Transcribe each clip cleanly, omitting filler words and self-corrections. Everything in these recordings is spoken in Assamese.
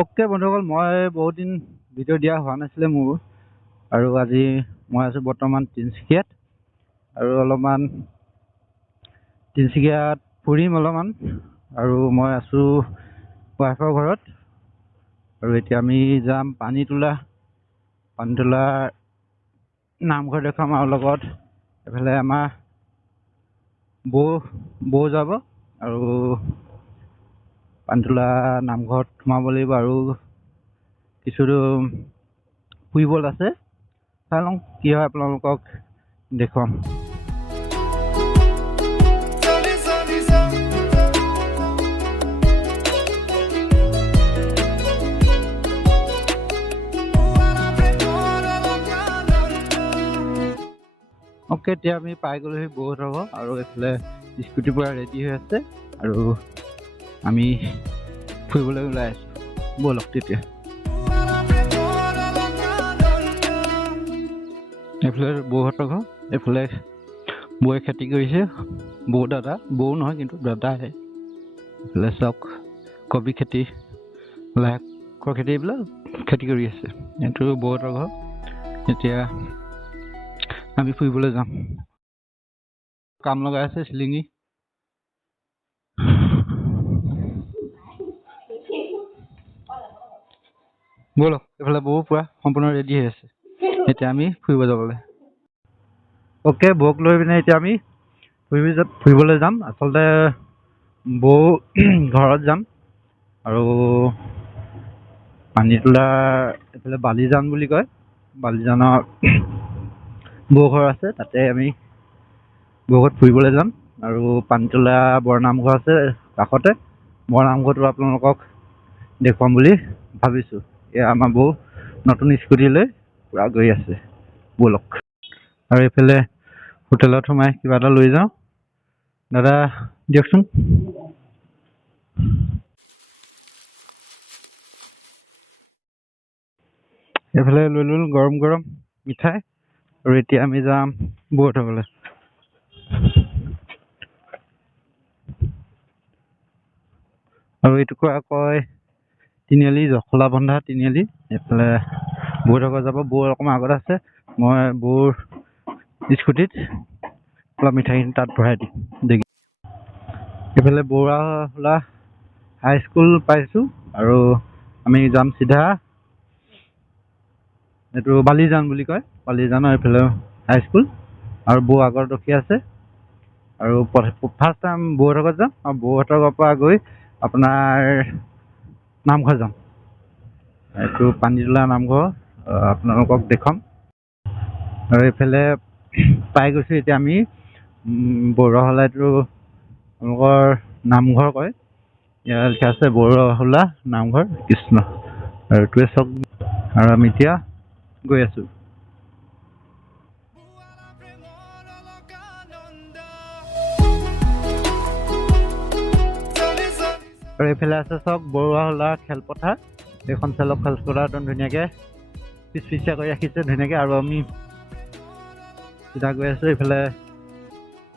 ওকে বন্ধুসকল, মই বহুত দিন ভিডিঅ' দিয়া হোৱা নাছিলে মোৰ, আৰু আজি মই আছোঁ বৰ্তমান তিনিচুকীয়াত, আৰু অলপমান তিনিচুকীয়াত ফুৰিম অলপমান, আৰু মই আছোঁ ৱাইফৰ ঘৰত। আৰু এতিয়া আমি যাম পানীতোলা নামঘৰ দেখুৱাম, আৰু লগত এইফালে আমাৰ বৌ যাব, আৰু পানীতোলা নামঘৰত সোমাব লাগিব, আৰু কিছু ফুৰিবলৈ আছে। চাই লওঁ কি হয়, আপোনালোকক দেখুৱাম। ওকে, এতিয়া আমি পাই গ'লোহি বৌহঁতৰ ঘৰ, আৰু এইফালে স্কুটিৰ পৰা ৰেডি হৈ আছে, আৰু আমি ফুৰিবলৈ ওলাই আছোঁ। ব'লক তেতিয়া। এইফালে বৌহঁতৰ ঘৰ, এইফালে বৌয়ে খেতি কৰিছে, বৌ নহয় কিন্তু দাদাহে। এইফালে চাওক, কবি খেতি, লাইশাকৰ খেতি, এইবিলাক খেতি কৰি আছে। এইটো বৌহঁতৰ ঘৰ। এতিয়া আমি ফুৰিবলৈ যাম। কাম লগাই আছে চিলিঙি। ব'লক, এইফালে বৌ পুৰা সম্পূৰ্ণ ৰেডি হৈ আছে। এতিয়া আমি ফুৰিব যাবলৈ। ওকে, বৌক লৈ পিনে এতিয়া আমি ফুৰিবলৈ যাম। আচলতে বৌ ঘৰত যাম, আৰু পানীতোলা এইফালে বালিজান বুলি কয়, বালিজানৰ বৌ ঘৰ আছে, তাতে আমি বৌ ঘৰত ফুৰিবলৈ যাম। আৰু পানীতোলা বৰনামঘৰ আছে কাষতে, বৰনামঘৰটো আপোনালোকক দেখুৱাম বুলি ভাবিছোঁ। এয়া আমাৰ বৌ নতুন স্কুটি লৈ পুৰা গৈ আছে। ব'লক। আৰু এইফালে হোটেলত সোমাই কিবা এটা লৈ যাওঁ। দাদা দিয়কচোন। এইফালে লৈ ল'লো গৰম গৰম মিঠাই, আৰু এতিয়া আমি যাম বৌহঁতৰ ঘৰলৈ। আৰু এইটোকো কয় তিনিআলি, জখলাবন্ধা তিনিআলি। এইফালে বৌহঁতৰ ঘৰ যাব, বৌ অকণমান আগত আছে। মই বৌৰ স্কুটিত অলপ মিঠাইখিনি তাত ভৰাই দিম। এইফালে বৰুৱাহোলা হাইস্কুল পাইছোঁ, আৰু আমি যাম চিধা এইটো বালিজান বুলি কয়, বালিজানৰ এইফালে হাইস্কুল, আৰু বৌ আগত ৰখি আছে। আৰু ফাৰ্ষ্ট টাইম বৌহঁতৰ ঘৰত যাম, আৰু বৌহঁতৰ ঘৰৰ পৰা গৈ আপোনাৰ নামঘৰ যাম। এইটো পানীতোলা নামঘৰ, আপোনালোকক দেখুৱাম। আৰু এইফালে পাই গৈছোঁ এতিয়া আমি বৰুৱাহোলা, এইটো তেওঁলোকৰ নামঘৰ কয়। ইয়াত লিখা আছে বৰুৱাহোলা নামঘৰ কৃষ্ণ, আৰু এইটোৱে চব। আৰু আমি এতিয়া গৈ আছোঁ। আৰু এইফালে আছে চাওক বৰুৱাহোলা খেলপথাৰ। এইখন খেলপথাৰ একদম ধুনীয়াকৈ পিচপিচিয়া কৰি ৰাখিছে ধুনীয়াকৈ, আৰু আমি চিধা গৈ আছোঁ। এইফালে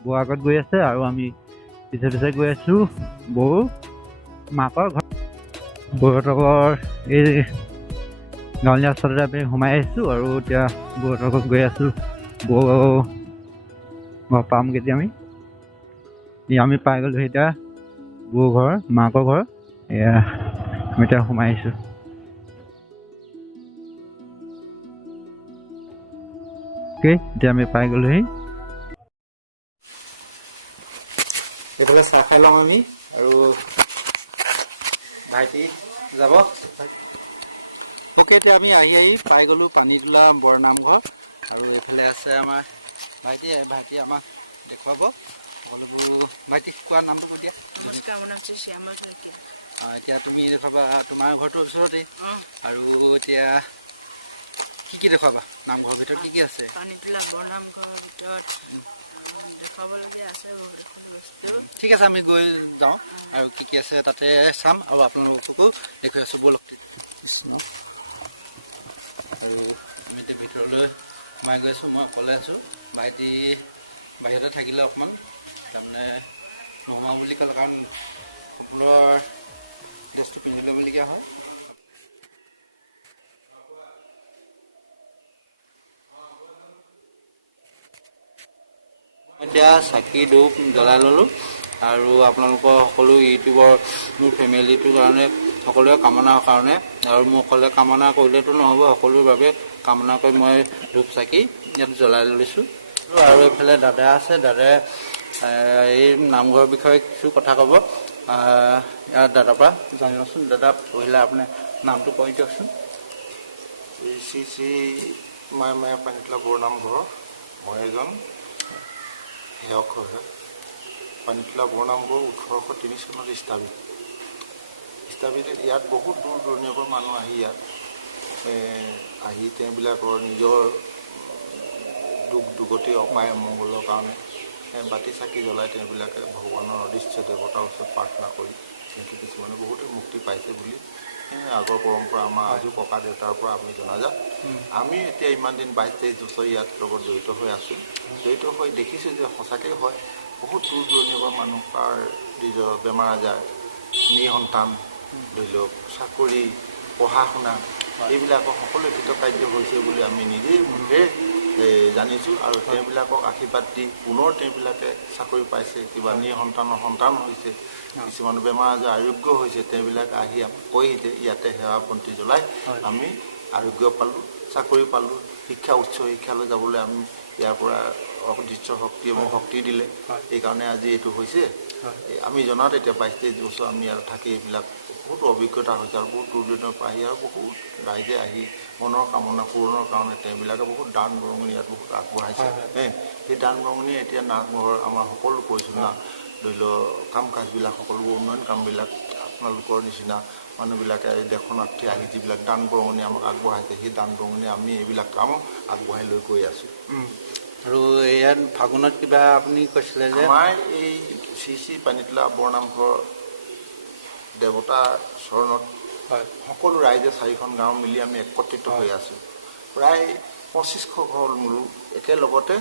বৌ আগত গৈ আছে, আৰু আমি পিছে পিছে গৈ আছোঁ বৌ মাকৰ ঘৰ। বৌহঁতৰ ঘৰ এই গাঁৱলীয়া ৰাস্তাটোতে আমি সোমাই আহিছোঁ, আৰু এতিয়া বৌহঁতৰ ঘৰত গৈ আছোঁ। বৌ ঘৰ পামগৈ এতিয়া আমি পাই গ'লোঁ এতিয়া বৌ ঘৰ, মাকৰ ঘৰ। এয়া আমি এতিয়া সোমাই আহিছোঁ। অ'কে, এতিয়া আমি পাই গ'লোহি। এইফালে চাহ খাই লওঁ আমি, আৰু ভাইটি যাব। ওকে, এতিয়া আমি আহি পাই গ'লোঁ পানীতোলা বৰনামঘৰ, আৰু এইফালে আছে আমাৰ ভাইটি আমাক দেখুৱাব সকলোবোৰ। ভাইটি কোৱা নামটো কৈ দিয়া। নমস্কাৰ, মোৰ নাম শ্যামল শইকীয়া। এতিয়া তুমি দেখুৱাবা তোমাৰ ঘৰটোৰ ওচৰতে, আৰু এতিয়া কি দেখুৱাবা নামঘৰৰ ভিতৰত কি আছে? পানীতোলা বৰনামঘৰৰ ভিতৰত দেখুৱাবলগীয়া আছে বস্তু। ঠিক আছে, আমি গৈ যাওঁ, আৰু কি আছে তাতে চাম, আৰু আপোনালোককো দেখুৱাই আছোঁ। ব'লক। আৰু আমি এতিয়া ভিতৰলৈ সোমাই গৈ আছোঁ। মই অকলে আছোঁ, ভাইটি বাহিৰতে থাকিলে অকণমান, তাৰমানে নোসোমাওঁ বুলি ক'লে, কাৰণ সকলোৰ ড্ৰেছটো পিন্ধি ল'বলগীয়া হয়। এতিয়া চাকি ধূপ জ্বলাই ল'লোঁ আৰু আপোনালোকৰ সকলো ইউটিউবৰ মোৰ ফেমিলিটোৰ কাৰণে সকলোৱে কামনাৰ কাৰণে আৰু মোক সকলোৱে কামনা কৰিলেতো নহ'ব, সকলোৰ বাবে কামনা কৰি মই ধূপ চাকি ইয়াত জ্বলাই লৈছোঁ। আৰু এইফালে দাদা আছে, দাদাই এই নামঘৰৰ বিষয়ে কিছু কথা ক'ব। ইয়াৰ দাদাৰ পৰা জানিবচোন। দাদা পঢ়িলে আপুনি নামটো কৈ দিয়কচোন। শ্ৰী শ্ৰী মায়া পানীতোলা বৰনামঘৰ মই এজন সেৱক হয়। পানীতোলা বৰনামঘৰ 1803 চনত স্থাপিত। ইয়াত বহুত দূৰ দূৰণিৰ পৰা মানুহ আহি ইয়াত তেওঁবিলাকৰ নিজৰ দুখ দুগতি অপায় মংগলৰ কাৰণে বাতি চাকি জ্বলাই তেওঁবিলাকে ভগৱানৰ অদৃশ্য দেৱতাৰ ওচৰত প্ৰাৰ্থনা কৰি কিছুমানে বহুতে মুক্তি পাইছে বুলি আগৰ পৰম্পৰা আমাৰ আজো ককা দেউতাৰ পৰা আমি জনাজাত। আমি এতিয়া ইমান দিন 22-23 বছৰ ইয়াত লগত জড়িত হৈ আছোঁ। জড়িত হৈ দেখিছোঁ যে সঁচাকৈ হয়, বহুত দূৰ দূৰণিৰ পৰা মানুহ তাৰ নিজৰ বেমাৰ আজাৰ, নিসন্তান, ধৰি লওক চাকৰি, পঢ়া শুনা এইবিলাকৰ সকলোৱে কৃতকাৰ্য হৈছে বুলি আমি নিজেই মুখে জানিছোঁ। আৰু তেওঁবিলাকক আশীৰ্বাদ দি পুনৰ তেওঁবিলাকে চাকৰি পাইছে, কিবা নিসন্তানৰ সন্তান হৈছে, কিছুমান বেমাৰ আজাৰ আৰোগ্য হৈছে। তেওঁবিলাক আহি কৈ যে ইয়াতে সেৱা বন্তি জ্বলাই আমি আৰোগ্য পালোঁ, চাকৰি পালোঁ, শিক্ষা উচ্চ শিক্ষালৈ যাবলৈ আমি ইয়াৰ পৰা অদৃশ্য শক্তি আমাক শক্তি দিলে। এইকাৰণে আজি এইটো হৈছে। আমি জনাত এতিয়া 22-23 বছৰ আমি ইয়াত থাকি এইবিলাক বহুত অভিজ্ঞতা হৈছে আৰু বহুত দূৰ দূৰণিৰ পৰা আহি আৰু বহুত ৰাইজে আহি মনৰ কামনা পূৰণৰ কাৰণে তেওঁবিলাকে বহুত দান বৰঙণি ইয়াত বহুত আগবঢ়াইছে। সেই দান বৰঙণি এতিয়া নামঘৰ আমাৰ সকলো পৰিচালনা ধৰি লওক কাম কাজবিলাক সকলোবোৰ উন্নয়ন কামবিলাক আপোনালোকৰ নিচিনা মানুহবিলাকে দেশনাৰ্থী আহি যিবিলাক দান বৰঙণি আমাক আগবঢ়াইছে, সেই দান বৰঙণি আমি এইবিলাক কাম আগবঢ়াই লৈ গৈ আছোঁ। আৰু ইয়াত ফাগুনত কিবা আপুনি কৈছিলে যে আমাৰ এই শ্ৰী শ্ৰী পানীতোলা বৰনামঘৰ দেৱতাৰ চৰণত সকলো ৰাইজে 4খন গাঁও মিলি আমি একত্ৰিত হৈ আছোঁ। প্ৰায় 2500 ঘৰ লোক একেলগতে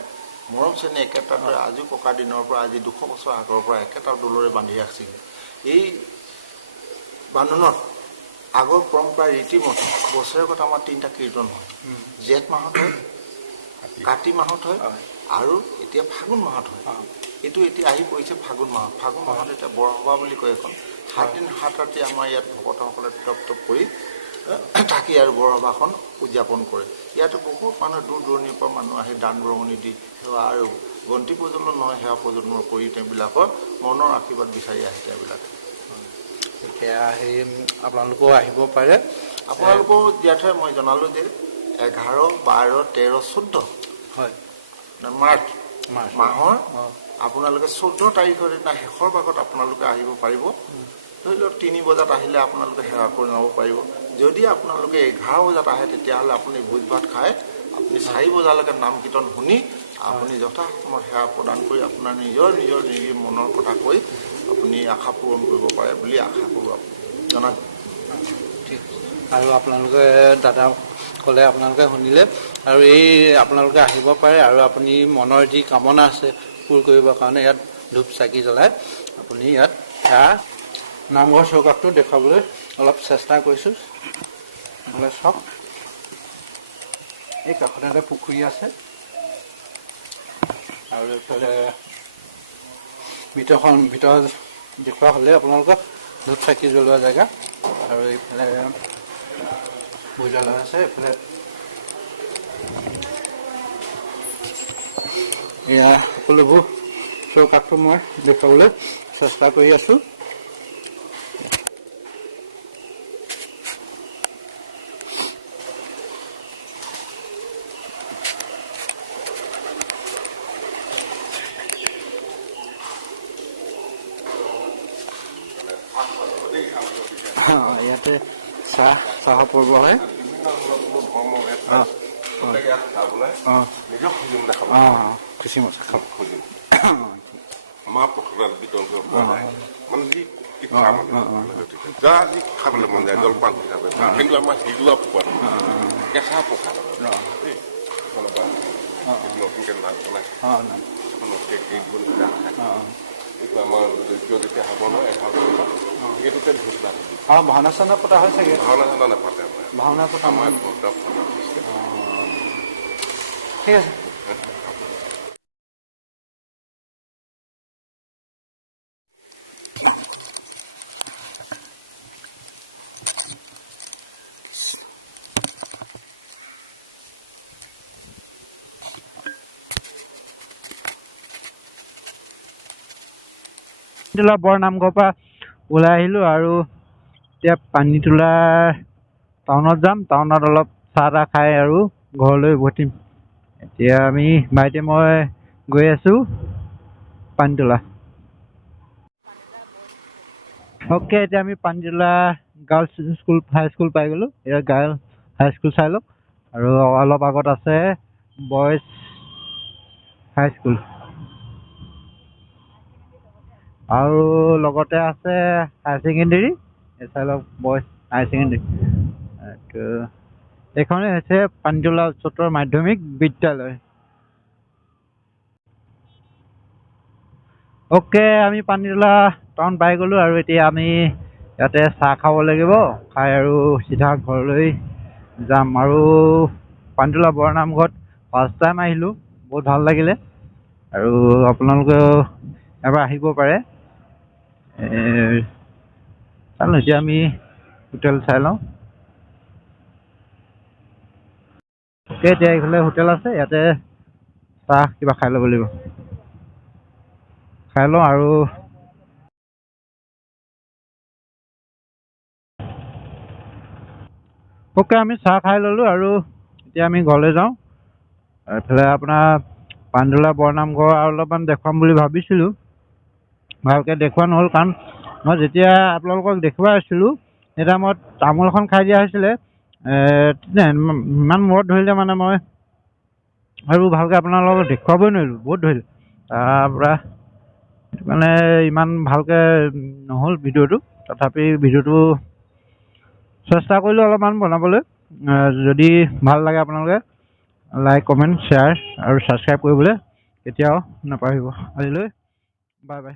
মৰম চেনেহ একেটাতে আজি ককা দিনৰ পৰা আজি 200 বছৰ আগৰ পৰা একেটা দোলৰে বান্ধি ৰাখিছিল। এই বান্ধোনত আগৰ পৰম্পৰা ৰীতিমতে বছৰেকত আমাৰ 3টা কীৰ্তন হয়। জেঠ মাহত হয়, কাতি মাহত হয় আৰু এতিয়া ফাগুন মাহত হয়। এইটো এতিয়া আহি পৰিছে ফাগুন মাহত। ফাগুন মাহত এতিয়া বৰসভা বুলি কয় এখন। 7 দিন 7 ৰাতি আমাৰ ইয়াত ভকতসকলে তপ কৰি থাকি আৰু বৰসভাখন উদযাপন কৰে। ইয়াতো বহুত মানুহ দূৰ দূৰণিৰ পৰা মানুহ আহি দান বৰঙণি দি সেৱা আৰু গন্তি প্ৰজন্ম নহয় সেৱা প্ৰজন্ম কৰি তেওঁবিলাকৰ মনৰ আশীৰ্বাদ বিচাৰি আহে তেওঁবিলাকে। এতিয়া সেই আপোনালোকেও আহিব পাৰে। আপোনালোকেও দিয়াথে মই জনালোঁ যে 11, 12, 13, 14 হয় মাৰ্চ মাহৰ আপোনালোকে 14 তাৰিখৰ দিনা শেষৰ ভাগত আপোনালোকে আহিব পাৰিব। ধৰি লওক 3 বজাত আহিলে আপোনালোকে সেৱা কৰি ল'ব পাৰিব। যদি আপোনালোকে 11 বজাত আহে তেতিয়াহ'লে আপুনি ভোজ ভাত খাই আপুনি 4 বজালৈকে নাম কীৰ্তন শুনি আপুনি যথাসময়ত সেৱা প্ৰদান কৰি আপোনাৰ নিজৰ মনৰ কথা কৈ আপুনি আশা পূৰণ কৰিব পাৰে বুলি আশা কৰোঁ। আপুনি জনাব। ঠিক। আৰু আপোনালোকে দাদা ক'লে আপোনালোকে শুনিলে আৰু এই আপোনালোকে আহিব পাৰে আৰু আপুনি মনৰ যি কামনা আছে পূৰ কৰিবৰ কাৰণে ইয়াত ধূপ চাকি জ্বলাই আপুনি ইয়াত নামঘৰ চৌকাঠটো দেখুৱাবলৈ অলপ চেষ্টা কৰিছোঁ। নহ'লে চাওক, এই কাষতে এটা পুখুৰী আছে আৰু এইফালে ভিতৰ দেখুওৱা হ'লে আপোনালোকক ধূপ চাকি জ্বলোৱা জেগা আৰু এইফালে ভোজালা আছে। এইফালে এয়া সকলোবোৰ চৌকাঠটো মই দেখুৱাবলৈ চেষ্টা কৰি আছোঁ। ইয়াতে চাহ পৰ্ব হয়। খুচি মাছ খাব আমাৰ পথাৰত বিতৰণ কৰিব পৰা নাই। মানে যি ইচ্ছা যা যি খাবলৈ মন যায় জলপান হিচাপে, কিন্তু আমাৰ সিজোৱা পোৱা কেঁচা পকা নতুনকৈ নাম বনাইছে এইটো আমাৰ যেতিয়া হ'ব নহয় 11 এইটোতে ভোজ লাগে। ভাওনা চাওনা পতা হয় চাগে? ভাওনা চাওনা নাপাতে ভাওনা পতা আমাৰ ঠিক আছে। পানীতোলা বৰ নামঘৰৰ পৰা ওলাই আহিলোঁ আৰু এতিয়া পানীতোলা টাউনত যাম। টাউনত অলপ চাহ তাহ খাই আৰু ঘৰলৈ উভতিম। এতিয়া আমি ভাইটি মই গৈ আছোঁ পানীতোলা। অ'কে, এতিয়া আমি পানীতোলা গাৰ্লছ স্কুল হাইস্কুল পাই গ'লোঁ। এতিয়া গাৰ্লছ হাইস্কুল চাই লওক আৰু অলপ আগত আছে বইজ হাইস্কুল আৰু লগতে আছে হায়াৰ ছেকেণ্ডেৰী। এই চাই লওক বইজ হায়াৰ ছেকেণ্ডেৰী। এইখনে হৈছে পানীতোলা উচ্চতৰ মাধ্যমিক বিদ্যালয়। অ'কে, আমি পানীতোলা টাউন পাই গ'লোঁ আৰু এতিয়া আমি ইয়াতে চাহ খাব লাগিব। খাই আৰু চিধা ঘৰলৈ যাম। আৰু পানীতোলা বৰ নামঘৰত ফাৰ্ষ্ট টাইম আহিলোঁ, বহুত ভাল লাগিলে আৰু আপোনালোকেও এবাৰ আহিব পাৰে। চালোঁ, এতিয়া আমি হোটেল চাই লওঁ। অ'কে, এতিয়া এইফালে হোটেল আছে, ইয়াতে চাহ কিবা খাই ল'ব লাগিব। খাই লওঁ আৰু অ'কে, আমি চাহ খাই ল'লোঁ আৰু এতিয়া আমি ঘৰলৈ যাওঁ। এইফালে আপোনাৰ পানীতোলা বৰ নামঘৰ আৰু অলপমান দেখুৱাম বুলি ভাবিছিলোঁ, ভালকৈ দেখুওৱা নহ'ল কাৰণ মই যেতিয়া আপোনালোকক দেখুৱাই আছিলোঁ সেই টাইমত তামোল এখন খাই দিয়া হৈছিলে। ইমান মূৰত ধৰিলে মানে মই আৰু ভালকৈ আপোনালোকক দেখুৱাবই নোৱাৰিলোঁ, বহুত ধৰিলোঁ। তাৰপৰা সেইটো কাৰণে ইমান ভালকৈ নহ'ল ভিডিঅ'টো। তথাপি ভিডিঅ'টো চেষ্টা কৰিলোঁ অলপমান বনাবলৈ। যদি ভাল লাগে আপোনালোকে লাইক কমেণ্ট শ্বেয়াৰ আৰু ছাবস্ক্ৰাইব কৰিবলৈ কেতিয়াও নাপাহৰিব। আজিলৈ বাই বাই।